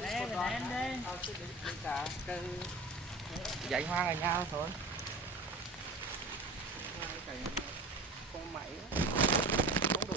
Đây, mình ăn đi. Đi cả cái dạy hoa là nhau thôi. Con mày không đủ.